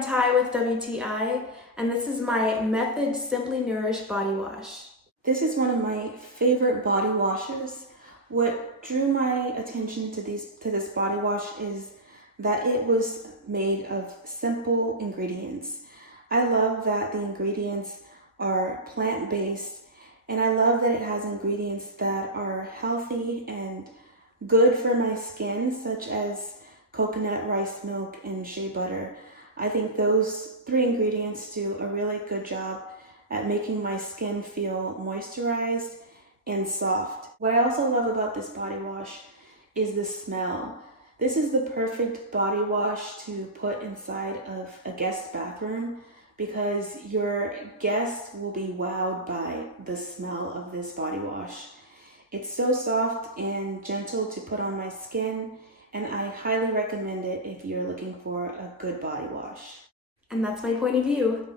I'm Ty with WTI, and this is my Method Simply Nourish Body Wash. This is one of my favorite body washes. What drew my attention to this body wash is that it was made of simple ingredients. I love that the ingredients are plant-based, and I love that it has ingredients that are healthy and good for my skin, such as coconut, rice milk, and shea butter. I think those three ingredients do a really good job at making my skin feel moisturized and soft. What I also love about this body wash is the smell. This is the perfect body wash to put inside of a guest bathroom because your guests will be wowed by the smell of this body wash. It's so soft and gentle to put on my skin, and I highly recommend it if you're looking for a good body wash. And that's my point of view.